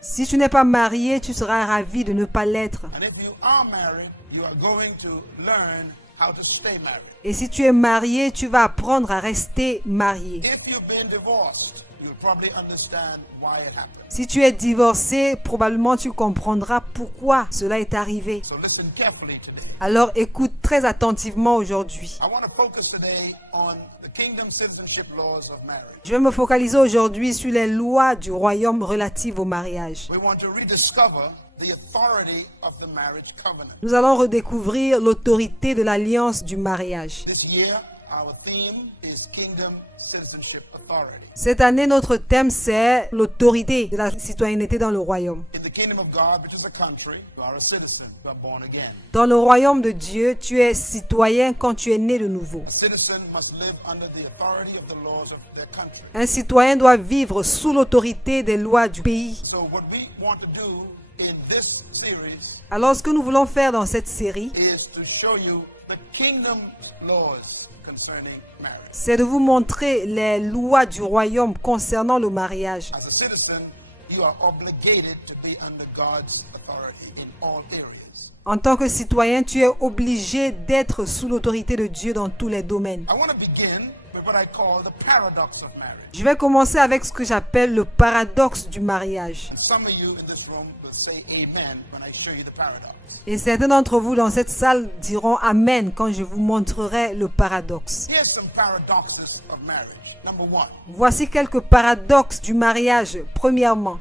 Si tu n'es pas marié, tu seras ravi de ne pas l'être. Et si tu es marié, tu vas apprendre à rester marié. Si tu es divorcé, probablement tu comprendras pourquoi cela est arrivé. Alors écoute très attentivement aujourd'hui. Je vais me focaliser aujourd'hui sur les lois du royaume relatives au mariage. Nous allons redécouvrir l'autorité de l'alliance du mariage. Cette année, notre thème, c'est l'autorité de la citoyenneté dans le royaume. Dans le royaume de Dieu, tu es citoyen quand tu es né de nouveau. Un citoyen doit vivre sous l'autorité des lois du pays. Alors, ce que nous voulons faire dans cette série, c'est de vous montrer les lois du royaume concernant le mariage. En tant que citoyen, tu es obligé d'être sous l'autorité de Dieu dans tous les domaines. Je vais commencer avec ce que j'appelle le paradoxe du mariage. Et certains d'entre vous dans cette salle diront Amen quand je vous montrerai le paradoxe. Voici quelques paradoxes du mariage. Premièrement,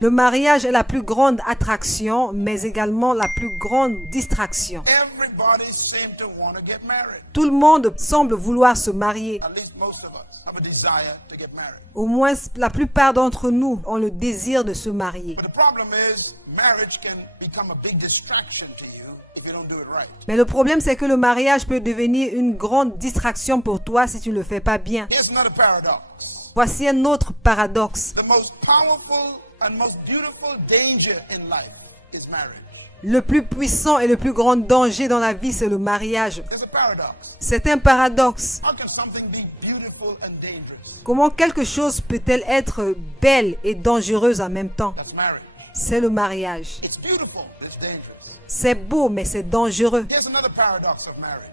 le mariage est la plus grande attraction, mais également la plus grande distraction. Tout le monde semble vouloir se marier. Au moins, la plupart d'entre nous ont le désir de se marier. Mais le problème, c'est que le mariage peut devenir une grande distraction pour toi si tu ne le fais pas bien. Voici un autre paradoxe. Le plus puissant et le plus grand danger dans la vie, c'est le mariage. C'est un paradoxe. Comment quelque chose peut-elle être belle et dangereuse en même temps? C'est le mariage. C'est beau, mais c'est dangereux.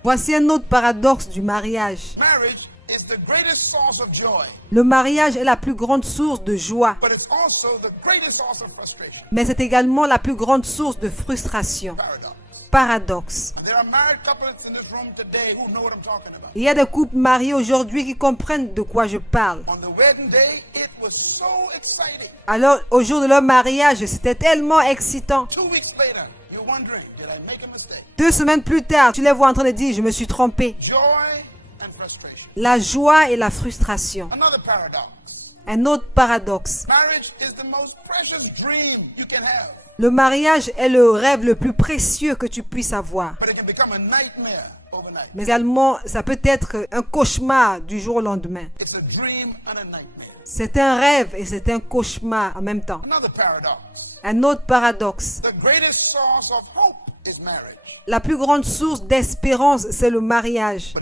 Voici un autre paradoxe du mariage. Le mariage est la plus grande source de joie, mais c'est également la plus grande source de frustration. Paradoxe. Il y a des couples mariés aujourd'hui qui comprennent de quoi je parle. Alors, au jour de leur mariage, c'était tellement excitant. 2 semaines plus tard, tu les vois en train de dire, je me suis trompé. La joie et la frustration. Un autre paradoxe. Le mariage est le rêve le plus précieux que tu puisses avoir. Mais également, ça peut être un cauchemar du jour au lendemain. C'est un rêve et c'est un cauchemar en même temps. Un autre paradoxe. La plus grande source d'espérance, c'est le mariage.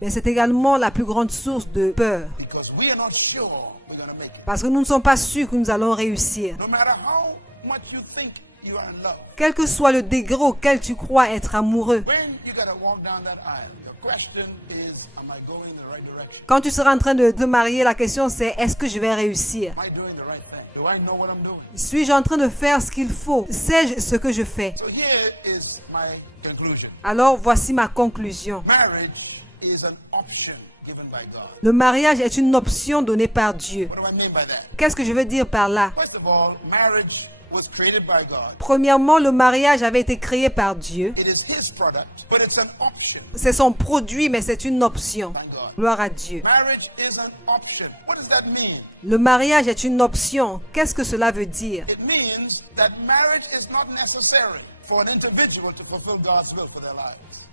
Mais c'est également la plus grande source de peur. Parce que nous ne sommes pas sûrs que nous allons réussir. Quel que soit le degré auquel tu crois être amoureux, quand tu seras en train de te marier, la question c'est, est-ce que je vais réussir? Suis-je en train de faire ce qu'il faut? Sais-je ce que je fais? Alors, voici ma conclusion. Le mariage est une option donnée par Dieu. Qu'est-ce que je veux dire par là? Premièrement, le mariage avait été créé par Dieu. C'est son produit, mais c'est une option. Gloire à Dieu. Le mariage est une option. Qu'est-ce que cela veut dire?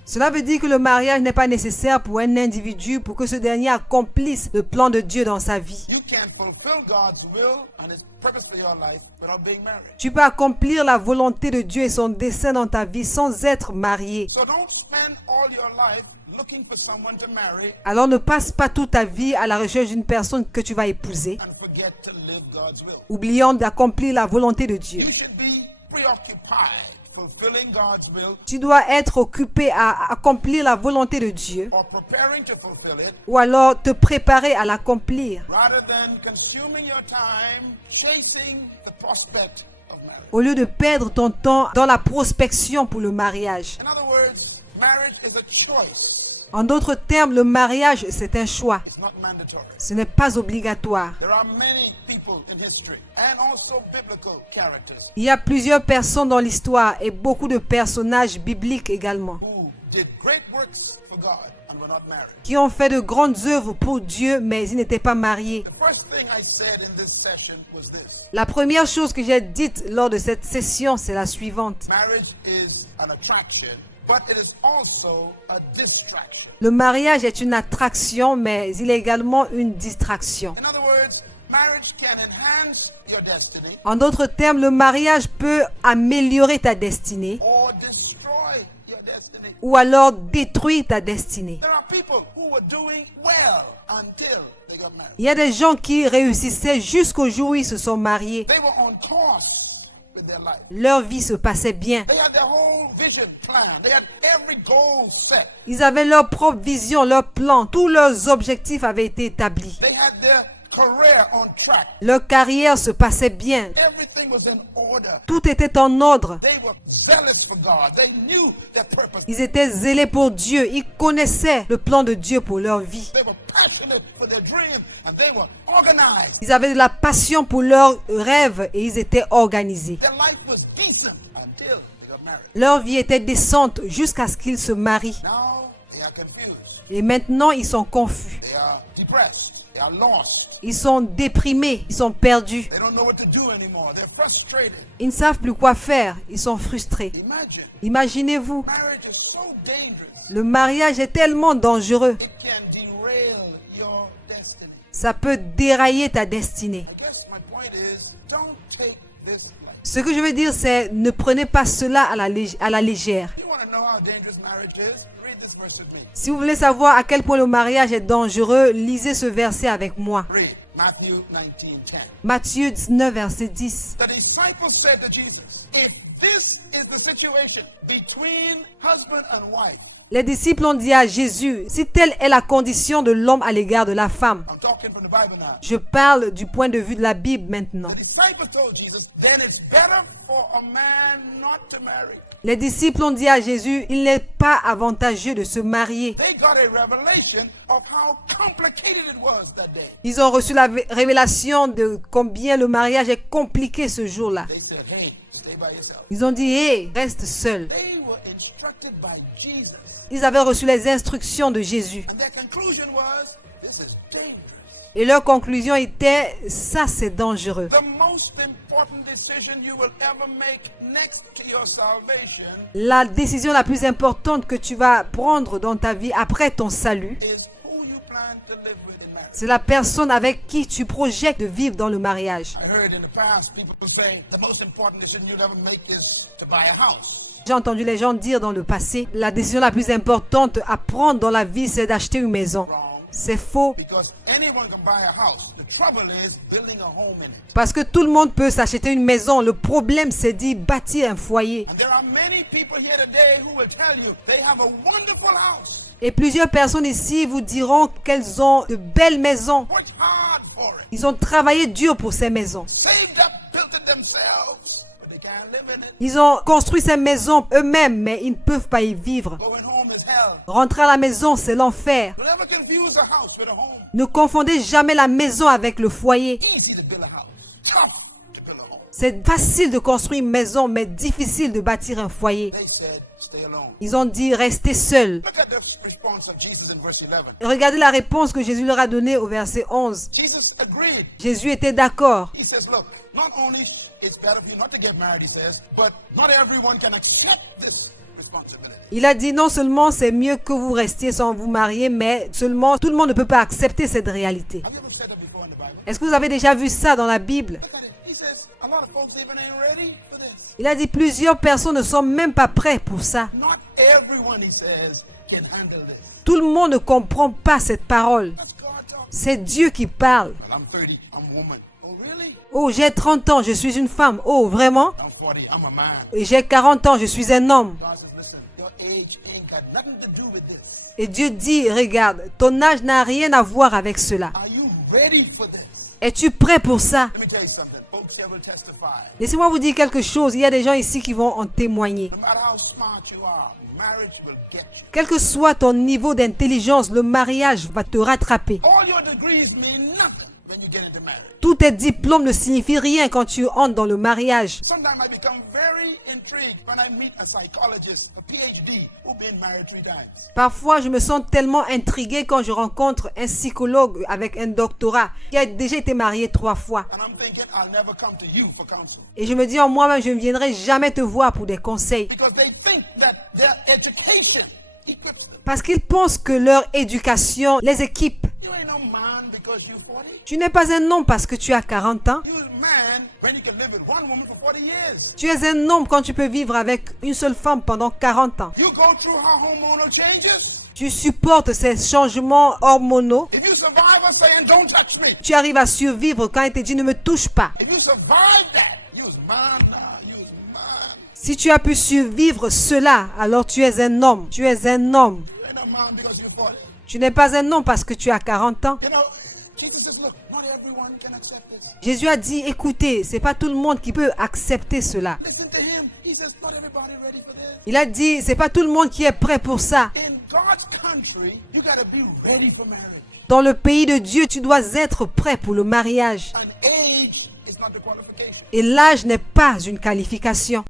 Cela veut dire que le mariage n'est pas nécessaire pour un individu pour que ce dernier accomplisse le plan de Dieu dans sa vie. Tu peux accomplir la volonté de Dieu et son dessein dans ta vie sans être marié. looking for someone to marry alors ne passe pas toute ta vie à la recherche d'une personne que tu vas épouser, and forget to live God's will. oubliant d'accomplir la volonté de Dieu. You should be preoccupied fulfilling God's will Tu dois être occupé à accomplir la volonté de Dieu or preparing to fulfill it ou alors te préparer à l'accomplir rather than consuming your time chasing the prospect of marriage. au lieu de perdre ton temps dans la prospection pour le mariage. In other words, marriage is a choice. En d'autres termes, le mariage, c'est un choix. It's not mandatory. Ce n'est pas obligatoire. There are many people in history and also biblical characters Il y a plusieurs personnes dans l'histoire et beaucoup de personnages bibliques également who did great works for God and were not married. qui ont fait de grandes œuvres pour Dieu, mais ils n'étaient pas mariés. The first thing I said in this session was this. La première chose que j'ai dite lors de cette session, c'est la suivante. Marriage is an attraction, but it is also a distraction. Le mariage est une attraction, mais il est également une distraction. In other words, marriage can enhance your destiny En d'autres termes, le mariage peut améliorer ta destinée or destroy your destiny. ou alors détruire ta destinée. There are people who were doing well until they got married. Il y a des gens qui réussissaient jusqu'au jour où ils se sont mariés. They were on course with their life. Leur vie se passait bien. They had their whole vision plan. They had every goal set. Ils avaient leur propre vision, leur plan. Tous leurs objectifs avaient été établis. They had their career on track. Leur carrière se passait bien. Everything was in order. Tout était en ordre. They were zealous for God. They knew their purpose. Ils étaient zélés pour Dieu. Ils connaissaient le plan de Dieu pour leur vie. They were passionate for their dream and they were organized. Ils avaient de la passion pour leurs rêves et ils étaient organisés. Their life was decent until they got married. Leur vie était décente jusqu'à ce qu'ils se marient. Now they are confused. Et maintenant, ils sont confus. They are depressed. They are lost. Ils sont déprimés. Ils sont perdus. They don't know what to do anymore. They're frustrated. Ils ne savent plus quoi faire. Ils sont frustrés. Imagine, Imaginez-vous, marriage is so dangerous. le mariage est tellement dangereux. It can derail your destiny. Ça peut dérailler ta destinée. I guess my point is, don't take this life. Ce que je veux dire, c'est ne prenez pas cela à la légère. You want to know how dangerous marriage is? Read this verse with me. Si vous voulez savoir à quel point le mariage est dangereux, lisez ce verset avec moi. Read Matthew 19:10. Matthieu 19, verset 10. The disciples said to Jesus, if this is the situation between husband and wife, Les disciples ont dit à Jésus, si telle est la condition de l'homme à l'égard de la femme. I'm talking from the Bible now. Je parle du point de vue de la Bible maintenant. The disciples told Jesus, then it's better for a man not to marry. Les disciples ont dit à Jésus, il n'est pas avantageux de se marier. They got a revelation of how complicated it was that day. Ils ont reçu la révélation de combien le mariage est compliqué ce jour-là. They said, hey, stay by yourself. Ils ont dit, hé, reste seul. They were instructed by Jesus. Ils avaient reçu les instructions de Jésus. And their conclusion was, this is dangerous. Et leur conclusion était, ça c'est dangereux. The most important decision you will ever make next to your salvation La décision la plus importante que tu vas prendre dans ta vie après ton salut, is who you plan to live with in marriage. c'est la personne avec qui tu projettes de vivre dans le mariage. I heard in the past people say the most important decision you'll ever make is to buy a house. J'ai entendu les gens dire dans le passé, la décision la plus importante à prendre dans la vie, c'est d'acheter une maison. Wrong. C'est faux, Because anyone can buy a house. The trouble is building a home in it. parce que tout le monde peut s'acheter une maison. Le problème, c'est d'y bâtir un foyer. And there are many people here today who will tell you they have a wonderful house. Et plusieurs personnes ici vous diront qu'elles ont de belles maisons. Worked hard for it. Ils ont travaillé dur pour ces maisons. Saved up, built it themselves. But they can't live in it. Ils ont construit ces maisons eux-mêmes, mais ils ne peuvent pas y vivre. Going home is hell. Rentrer à la maison, c'est l'enfer. Don't ever confuse a house with a home. Ne confondez jamais la maison avec le foyer. Easy to build a house. Tough to build a home. C'est facile de construire une maison, mais difficile de bâtir un foyer. They said, stay alone. Ils ont dit, restez seuls. Look at the response of Jesus in verse 11. Regardez la réponse que Jésus leur a donnée au verset 11. Jesus agreed. Jésus était d'accord. He says, look, not only it's better for you not to get married, he says, but not everyone can accept this responsibility. Il a dit non seulement c'est mieux que vous restiez sans vous marier, mais seulement tout le monde ne peut pas accepter cette réalité. Have you ever said that before in the Bible? Est-ce que vous avez déjà vu ça dans la Bible? Look at it. He says, a lot of folks even ain't ready for this. Il a dit plusieurs personnes ne sont même pas prêtes pour ça. Not everyone, he says, can handle this. Tout le monde ne comprend pas cette parole. That's God talking. C'est Dieu qui parle. I'm 30, I'm a woman. Oh, really? Oh, j'ai 30 ans, je suis une femme. Oh, vraiment? I'm 40, I'm a man. Et j'ai 40 ans, je suis un homme. God says, listen, your age ain't got nothing to do with this. Et Dieu dit, regarde, ton âge n'a rien à voir avec cela. Are you ready for this? Es-tu prêt pour ça? Let me tell you something. Folks here will testify. Laissez-moi vous dire quelque chose. Il y a des gens ici qui vont en témoigner. No matter how smart you are, marriage will get you. Quel que soit ton niveau d'intelligence, le mariage va te rattraper. All your degrees mean nothing when you get into marriage. Tous tes diplômes ne signifient rien quand tu entres dans le mariage. Sometimes I become very intrigued when I meet a psychologist, a PhD, who's been married 3 times. Parfois, je me sens tellement intriguée quand je rencontre un psychologue avec un doctorat qui a déjà été marié 3 fois. And I'm thinking, I'll never come to you for counsel. Et je me dis en moi-même, je ne viendrai jamais te voir pour des conseils. Because they think that their education equips them. Parce qu'ils pensent que leur éducation les équipe. You ain't no man because you're 40. Tu n'es pas un homme parce que tu as 40 ans. You're a man when you can live with one woman for 40 years. Tu es un homme quand tu peux vivre avec une seule femme pendant 40 ans. You go through her hormonal changes. Tu supportes ces changements hormonaux. If you survive her saying, don't touch me. Tu arrives à survivre quand elle te dit ne me touche pas. If you survive that, you're a man now. You're a man. Si tu as pu survivre cela, alors tu es un homme. Tu es un homme. You ain't a man because you're 40. Tu n'es pas un homme parce que tu as 40 ans. You know, Jesus says, look, not everyone can accept this. Jésus a dit, écoutez, c'est pas tout le monde qui peut accepter cela. Listen to him. He says, not everybody ready for this. Il a dit, c'est pas tout le monde qui est prêt pour ça. In God's country, you got to be ready for marriage. Dans le pays de Dieu, tu dois être prêt pour le mariage. And age is not the qualification. Et l'âge n'est pas une qualification.